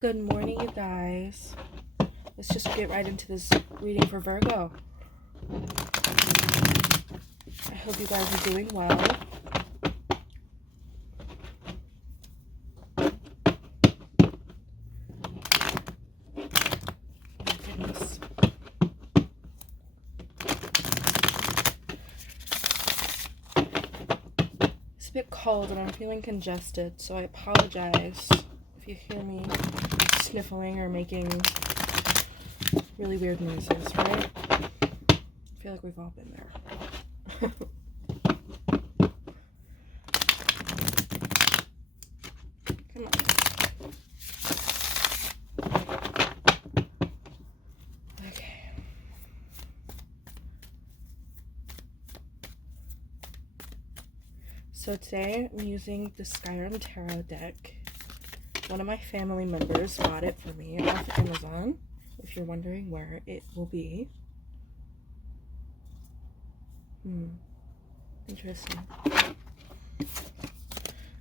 Good morning, you guys. Let's just get right into this reading for Virgo. I hope you guys are doing well. Oh, goodness. It's a bit cold and I'm feeling congested, so I apologize if you hear me sniffling or making really weird noises, right? I feel like we've all been there. Come on. Okay. So today I'm using the Skyrim Tarot deck. One of my family members bought it for me off Amazon, if you're wondering where it will be. Interesting.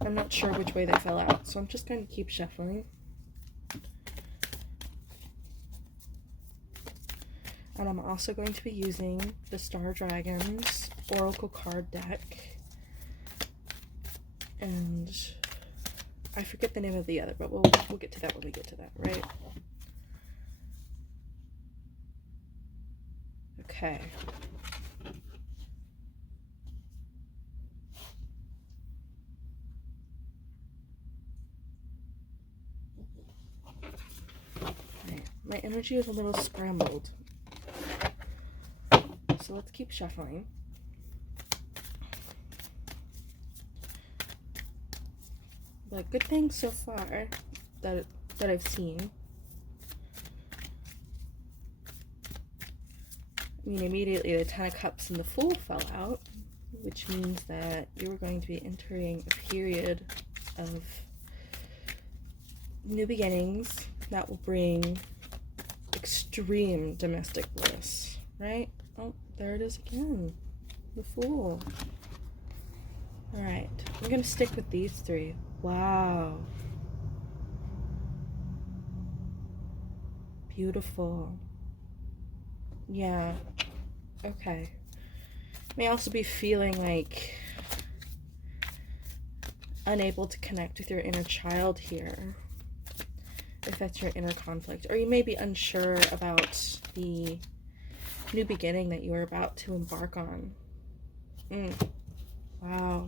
I'm not sure which way they fell out, so I'm just going to keep shuffling. And I'm also going to be using the Star Dragons Oracle card deck. And I forget the name of the other, but we'll get to that when we get to that, right? Okay. My energy is a little scrambled. So let's keep shuffling. But good things so far that I've seen. I mean, immediately the Ten of Cups and the Fool fell out, which means that you are going to be entering a period of new beginnings that will bring extreme domestic bliss, right? Oh, there it is again. The Fool. Alright, I'm going to stick with these three. Wow. Beautiful. Yeah. Okay. May also be feeling like unable to connect with your inner child here, if that's your inner conflict. Or you may be unsure about the new beginning that you are about to embark on. Wow.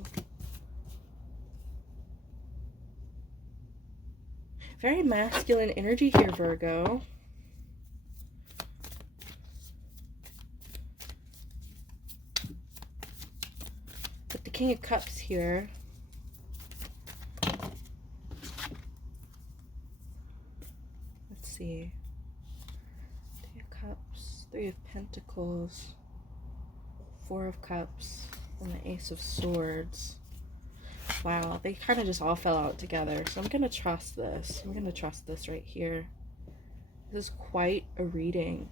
Very masculine energy here, Virgo. But the King of Cups here. Let's see. Three of Cups, Three of Pentacles, Four of Cups, and the Ace of Swords. Wow, they kind of just all fell out together. So I'm going to trust this. I'm going to trust this right here. This is quite a reading.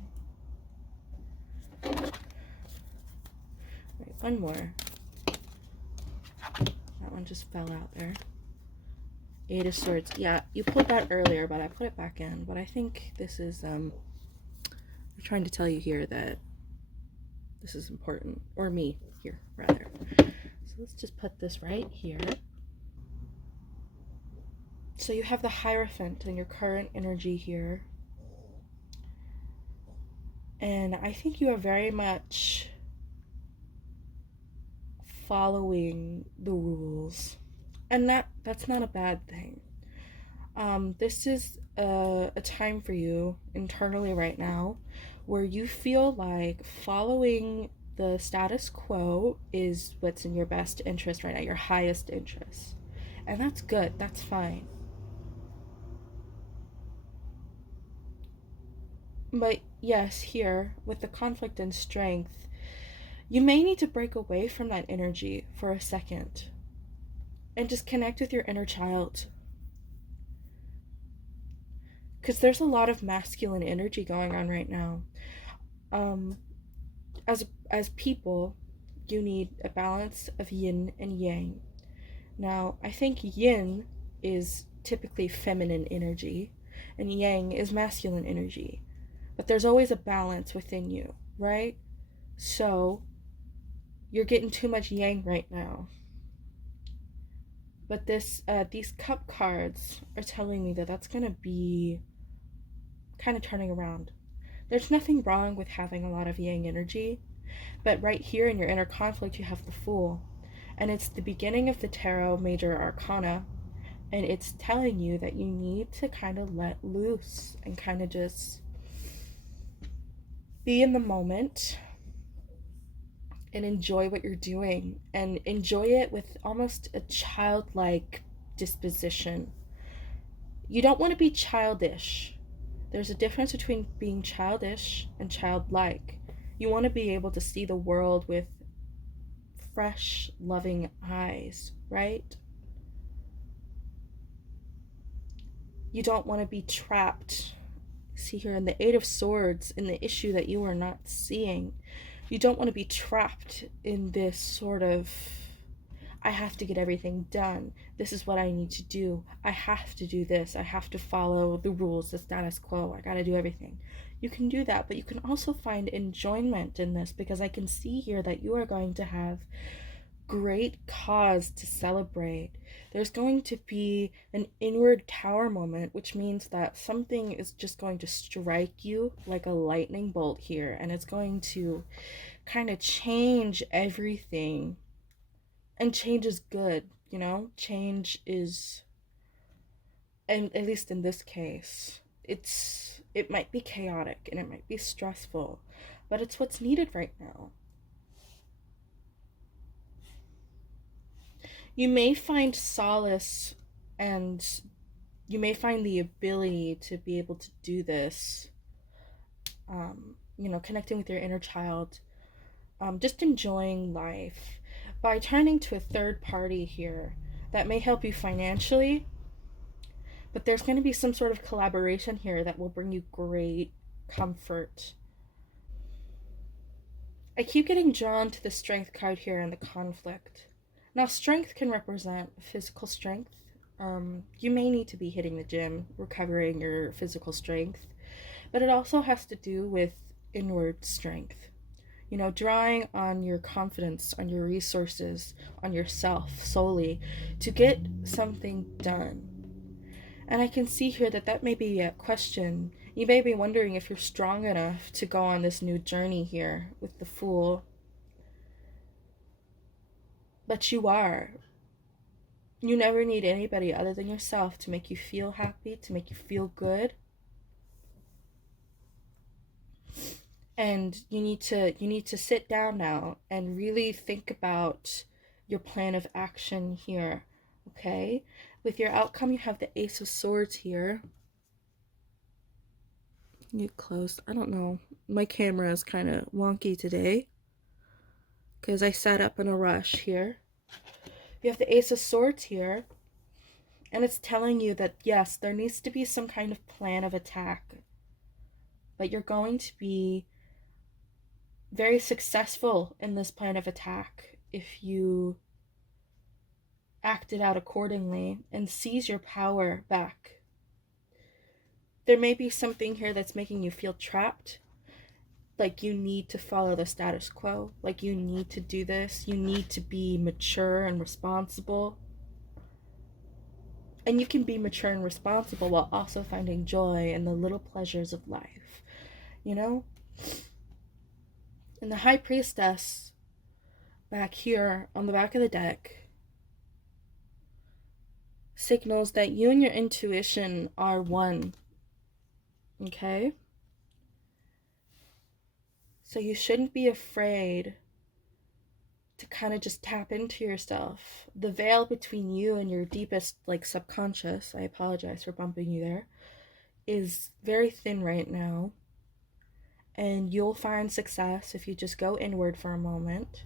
Right, one more. That one just fell out there. Eight of Swords. Yeah, you pulled that earlier, but I put it back in. But I think this is, I'm trying to tell you here that this is important. Or me here, rather. So let's just put this right here. So you have the Hierophant in your current energy here. And I think you are very much following the rules. And that's not a bad thing. This is a time for you internally right now where you feel like following the status quo is what's in your best interest right now, your highest interest. And that's good. That's fine. But yes, here, with the conflict and strength, you may need to break away from that energy for a second and just connect with your inner child. Because there's a lot of masculine energy going on right now. As people, you need a balance of yin and yang. Now, I think yin is typically feminine energy, and yang is masculine energy. But there's always a balance within you, right? So you're getting too much yang right now. But these cup cards are telling me that that's gonna be kind of turning around. There's nothing wrong with having a lot of yang energy, but right here in your inner conflict, you have the Fool. And it's the beginning of the Tarot Major Arcana, and it's telling you that you need to kind of let loose and kind of just be in the moment and enjoy what you're doing and enjoy it with almost a childlike disposition. You don't want to be childish. There's a difference between being childish and childlike. You want to be able to see the world with fresh, loving eyes, right? You don't want to be trapped. See here in the Eight of Swords, in the issue that you are not seeing. You don't want to be trapped in this sort of, I have to get everything done. This is what I need to do. I have to do this. I have to follow the rules, the status quo. I gotta do everything. You can do that, but you can also find enjoyment in this, because I can see here that you are going to have great cause to celebrate. There's going to be an inward tower moment, which means that something is just going to strike you like a lightning bolt here, and it's going to kind of change everything. And change is good, you know? Change is, and at least in this case, it might be chaotic and it might be stressful, but it's what's needed right now. You may find solace, and you may find the ability to be able to do this, connecting with your inner child, just enjoying life by turning to a third party here that may help you financially, but there's going to be some sort of collaboration here that will bring you great comfort. I keep getting drawn to the strength card here in the conflict. Now, strength can represent physical strength. You may need to be hitting the gym, recovering your physical strength, but it also has to do with inward strength. Drawing on your confidence, on your resources, on yourself solely to get something done. And I can see here that that may be a question. You may be wondering if you're strong enough to go on this new journey here with the Fool. But you are. You never need anybody other than yourself to make you feel happy, to make you feel good. And you need to sit down now and really think about your plan of action here. Okay? With your outcome, you have the Ace of Swords here. You close. I don't know. My camera is kind of wonky today because I sat up in a rush here. You have the Ace of Swords here, and it's telling you that yes, there needs to be some kind of plan of attack, but you're going to be very successful in this plan of attack if you act it out accordingly and seize your power back. There may be something here that's making you feel trapped, like you need to follow the status quo, like you need to do this, you need to be mature and responsible. And you can be mature and responsible while also finding joy in the little pleasures of life, And the High Priestess back here on the back of the deck signals that you and your intuition are one. Okay? So you shouldn't be afraid to kind of just tap into yourself. The veil between you and your deepest, subconscious, I apologize for bumping you there, is very thin right now. And you'll find success if you just go inward for a moment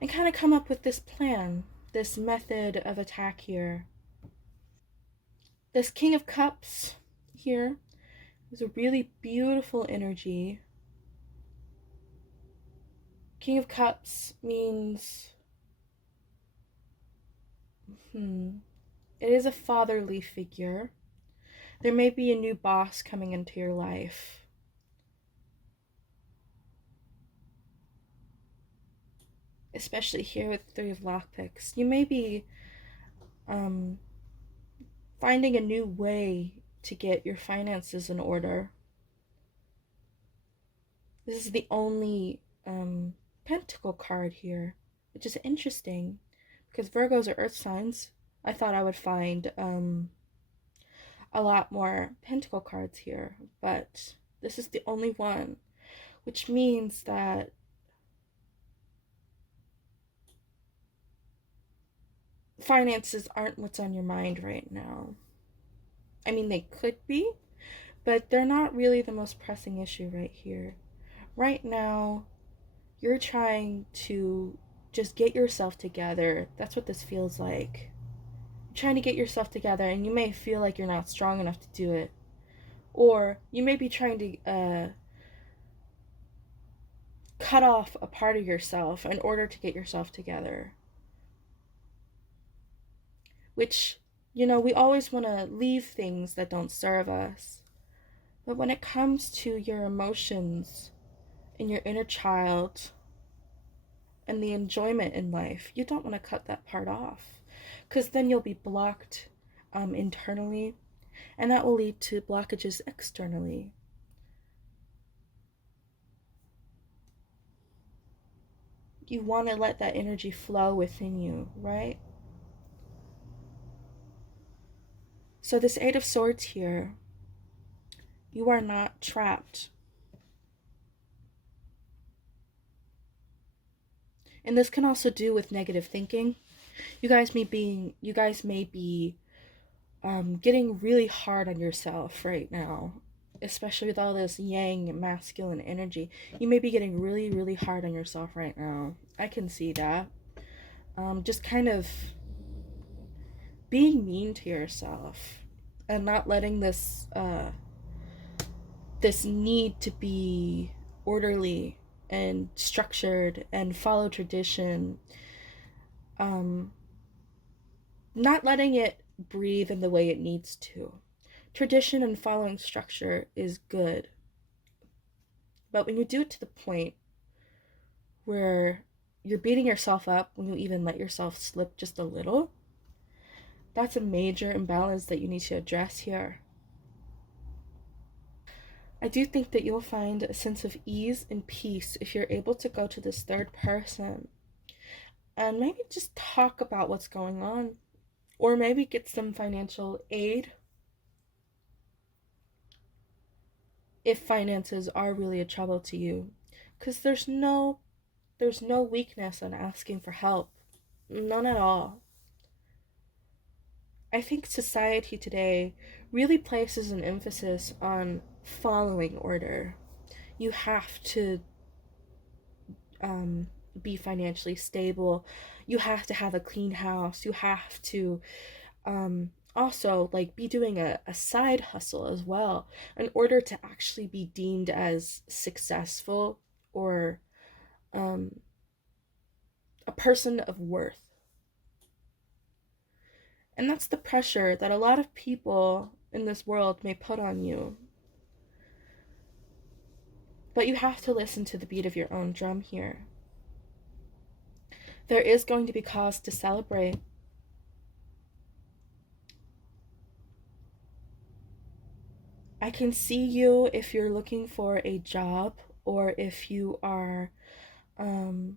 and kind of come up with this plan, this method of attack here. This King of Cups here is a really beautiful energy. King of Cups means It is a fatherly figure. There may be a new boss coming into your life. Especially here with three of lockpicks. You may be um, finding a new way to get your finances in order. This is the only pentacle card here, which is interesting because Virgos are earth signs. I thought I would find a lot more pentacle cards here, but this is the only one, which means that finances aren't what's on your mind right now. I mean, they could be, but they're not really the most pressing issue right here. Right now, you're trying to just get yourself together. That's what this feels like. You're trying to get yourself together, and you may feel like you're not strong enough to do it. Or you may be trying to cut off a part of yourself in order to get yourself together. Which, we always want to leave things that don't serve us. But when it comes to your emotions and your inner child and the enjoyment in life, you don't want to cut that part off. Because then you'll be blocked internally, and that will lead to blockages externally. You want to let that energy flow within you, right? So, this Eight of Swords here, you are not trapped. And this can also do with negative thinking. You guys may be getting really hard on yourself right now, especially with all this yang and masculine energy. You may be getting really, really hard on yourself right now. I can see that. Just kind of being mean to yourself and not letting this need to be orderly and structured and follow tradition, um, not letting it breathe in the way it needs to. Tradition and following structure is good, but when you do it to the point where you're beating yourself up when you even let yourself slip just a little, that's a major imbalance that you need to address here. I do think that you'll find a sense of ease and peace if you're able to go to this third person and maybe just talk about what's going on, or maybe get some financial aid if finances are really a trouble to you, because there's no weakness in asking for help, none at all. I think society today really places an emphasis on following order. You have to um, be financially stable. You have to have a clean house. You have to also like be doing a side hustle as well in order to actually be deemed as successful or um, a person of worth. And that's the pressure that a lot of people in this world may put on you. But you have to listen to the beat of your own drum here. There is going to be cause to celebrate. I can see you if you're looking for a job or if you are um,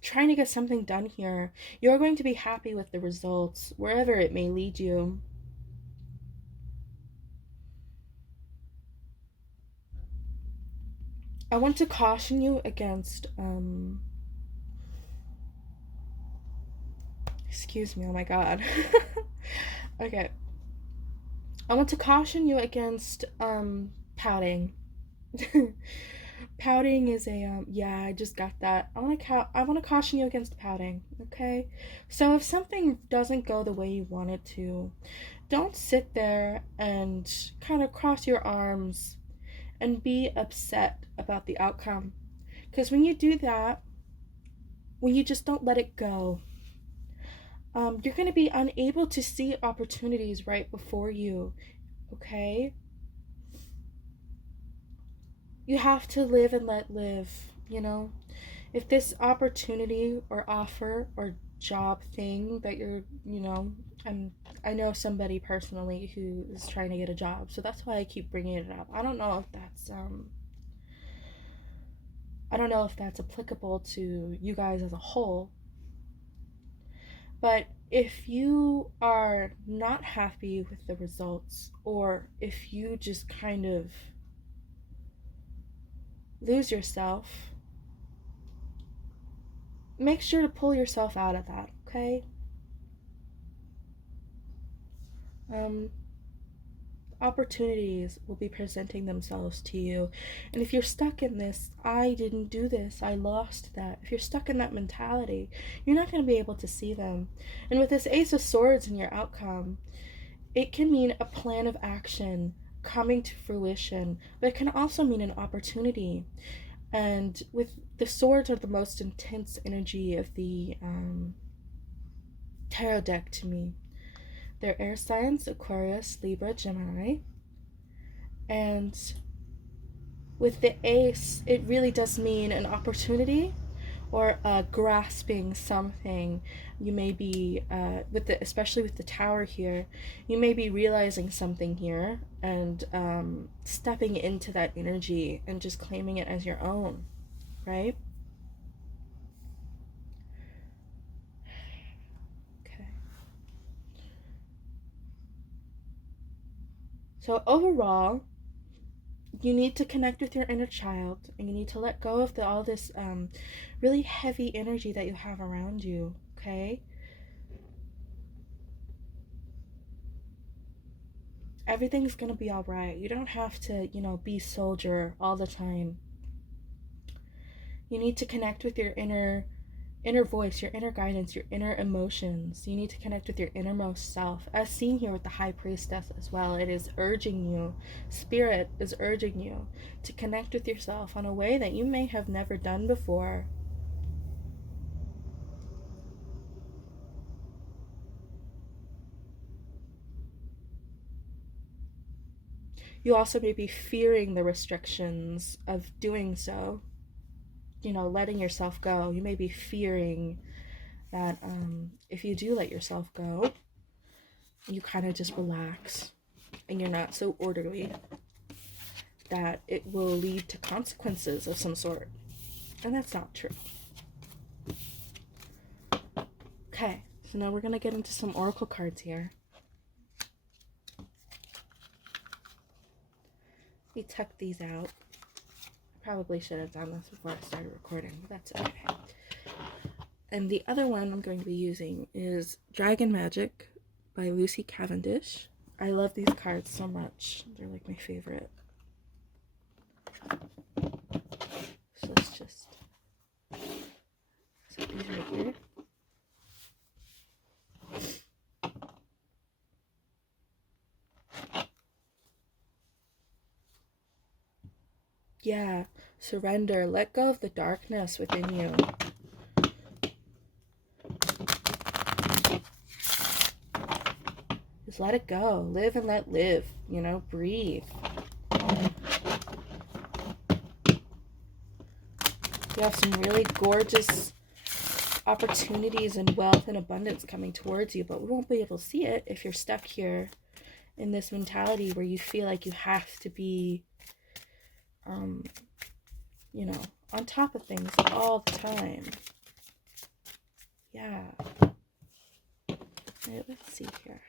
trying to get something done here. You're going to be happy with the results, wherever it may lead you. I want to caution you against, excuse me, oh my god. Okay. I want to caution you against, pouting. Pouting is yeah, I just got that. I want to caution you against pouting, okay? So if something doesn't go the way you want it to, don't sit there and kind of cross your arms and be upset about the outcome. Because when you do that, when you just don't let it go, You're going to be unable to see opportunities right before you, okay? You have to live and let live, you know? If this opportunity or offer or job thing that I'm, I know somebody personally who is trying to get a job, so that's why I keep bringing it up. I don't know if that's applicable to you guys as a whole, but if you are not happy with the results, or if you just kind of lose yourself, make sure to pull yourself out of that, okay? Um, Opportunities will be presenting themselves to you. And if you're stuck in this, I didn't do this, I lost that. If you're stuck in that mentality, you're not going to be able to see them. And with this Ace of Swords in your outcome, it can mean a plan of action coming to fruition, but it can also mean an opportunity. And with the swords are the most intense energy of the tarot deck to me. They're air signs: Aquarius, Libra, Gemini. And with the ace, it really does mean an opportunity or grasping something. You may be especially with the tower here, you may be realizing something here and stepping into that energy and just claiming it as your own, right? Okay. So overall, you need to connect with your inner child, and you need to let go of all this really heavy energy that you have around you, okay? Everything's gonna be all right. You don't have to, be soldier all the time. You need to connect with your inner voice, your inner guidance, your inner emotions. You need to connect with your innermost self, as seen here with the High Priestess as well. It is urging you, Spirit is urging you to connect with yourself in a way that you may have never done before. You also may be fearing the restrictions of doing so, letting yourself go. You may be fearing that if you do let yourself go, you kind of just relax and you're not so orderly, that it will lead to consequences of some sort. And that's not true. Okay, so now we're going to get into some oracle cards here. We tuck these out. I probably should have done this before I started recording, but that's okay. And the other one I'm going to be using is Dragon Magic by Lucy Cavendish. I love these cards so much. They're like my favorite. So let's just set these right here. Yeah, surrender. Let go of the darkness within you. Just let it go. Live and let live. Breathe. You have some really gorgeous opportunities and wealth and abundance coming towards you, but we won't be able to see it if you're stuck here in this mentality where you feel like you have to be on top of things all the time. Yeah. Alright, let's see here.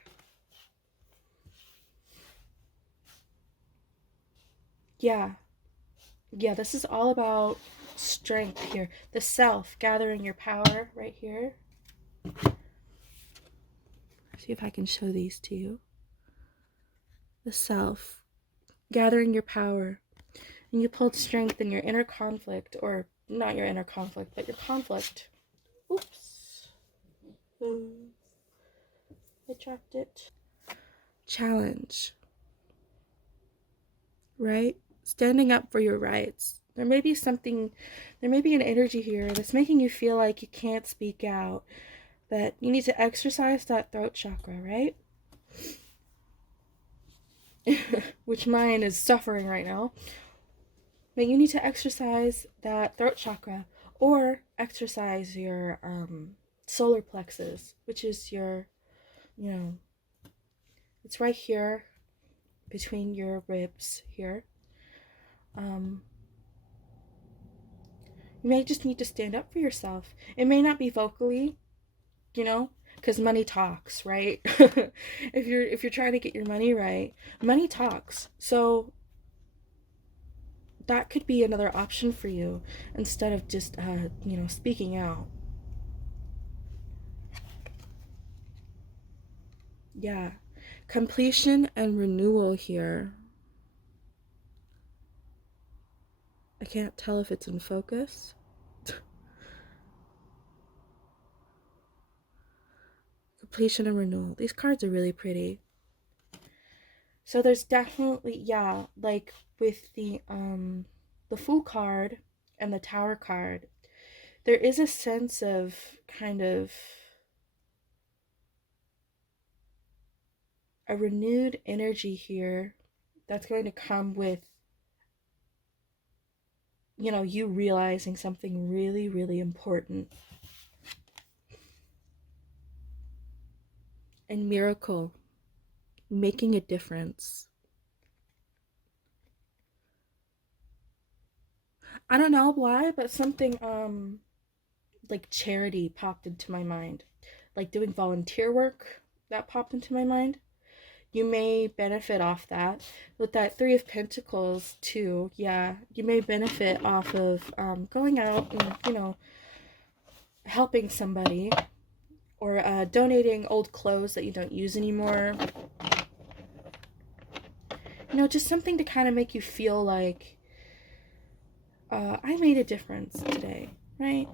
Yeah, this is all about strength here. The self, gathering your power right here. See if I can show these to you. The self, gathering your power. And you pulled strength in your inner conflict, or not your inner conflict, but your conflict. Oops. I dropped it. Challenge. Right? Standing up for your rights. There may be an energy here that's making you feel like you can't speak out, But you need to exercise that throat chakra, right? Which mine is suffering right now. But you need to exercise that throat chakra, or exercise your solar plexus, which is your, you know, it's right here between your ribs here. Um, you may just need to stand up for yourself. It may not be vocally, you know, because money talks, right? If you're trying to get your money right, money talks. So that could be another option for you instead of just speaking out. Yeah. Completion and renewal here. I can't tell if it's in focus. Completion and renewal. These cards are really pretty. So there's definitely, yeah, like with the Fool card and the Tower card, there is a sense of kind of a renewed energy here that's going to come with, you realizing something really, really important. And miracle, making a difference. I don't know why, but something like charity popped into my mind. Like doing volunteer work, that popped into my mind. You may benefit off that. With that Three of Pentacles too, yeah, you may benefit off of going out and, helping somebody, or donating old clothes that you don't use anymore. Just something to kind of make you feel like, I made a difference today, right?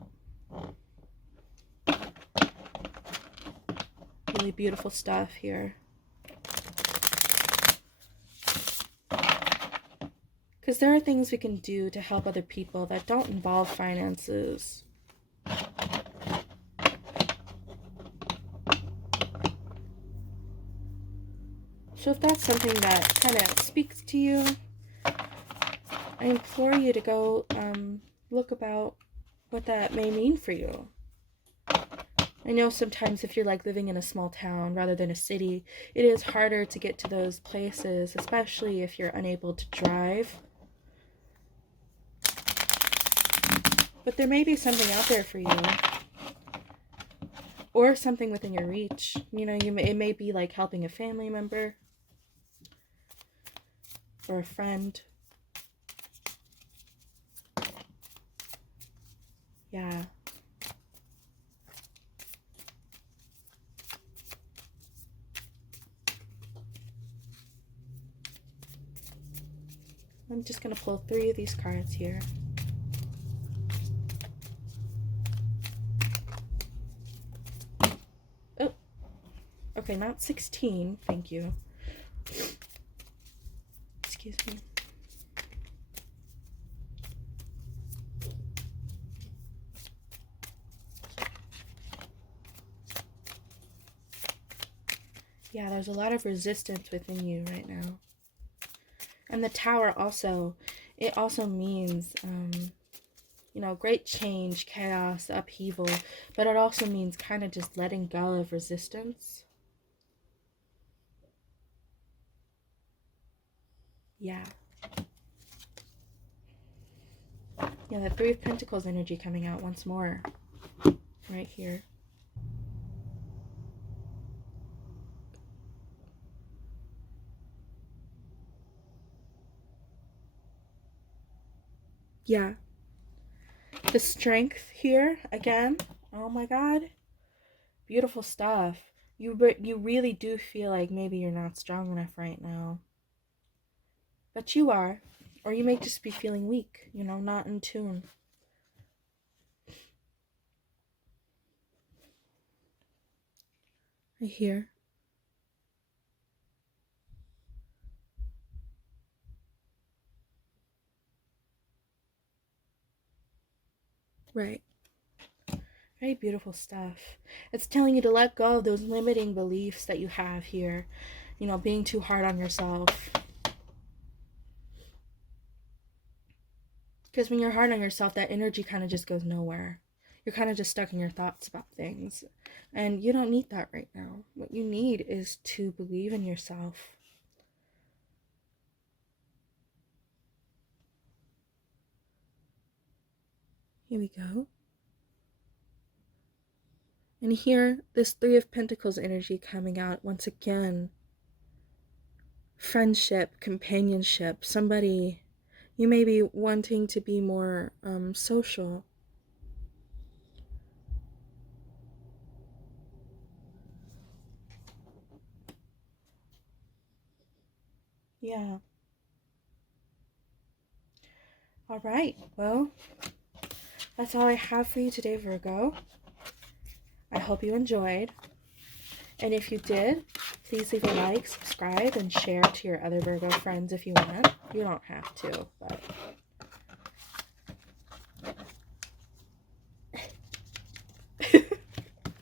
Really beautiful stuff here. Because there are things we can do to help other people that don't involve finances. So if that's something that kind of speaks to you, I implore you to go look about what that may mean for you. I know sometimes if you're like living in a small town rather than a city, it is harder to get to those places, especially if you're unable to drive. But there may be something out there for you, or something within your reach. It may be like helping a family member or a friend. Yeah. I'm just going to pull 3 of these cards here. Oh, okay, not 16. Thank you. Excuse me. Yeah, there's a lot of resistance within you right now. And the Tower also, it also means, great change, chaos, upheaval, but it also means kind of just letting go of resistance. Yeah. Yeah, that Three of Pentacles energy coming out once more. Right here. Yeah. The Strength here, again. Oh my god. Beautiful stuff. You really do feel like maybe you're not strong enough right now. But you are. Or you may just be feeling weak, not in tune. I hear. Right. Very beautiful stuff. It's telling you to let go of those limiting beliefs that you have here. You know, being too hard on yourself. Because when you're hard on yourself, that energy kind of just goes nowhere. You're kind of just stuck in your thoughts about things. And you don't need that right now. What you need is to believe in yourself. Here we go. And here, this Three of Pentacles energy coming out once again. Friendship, companionship, somebody, you may be wanting to be more social. Yeah. All right. Well, that's all I have for you today, Virgo. I hope you enjoyed. And if you did, please leave a like, subscribe, and share to your other Virgo friends if you want. You don't have to, but...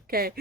Okay.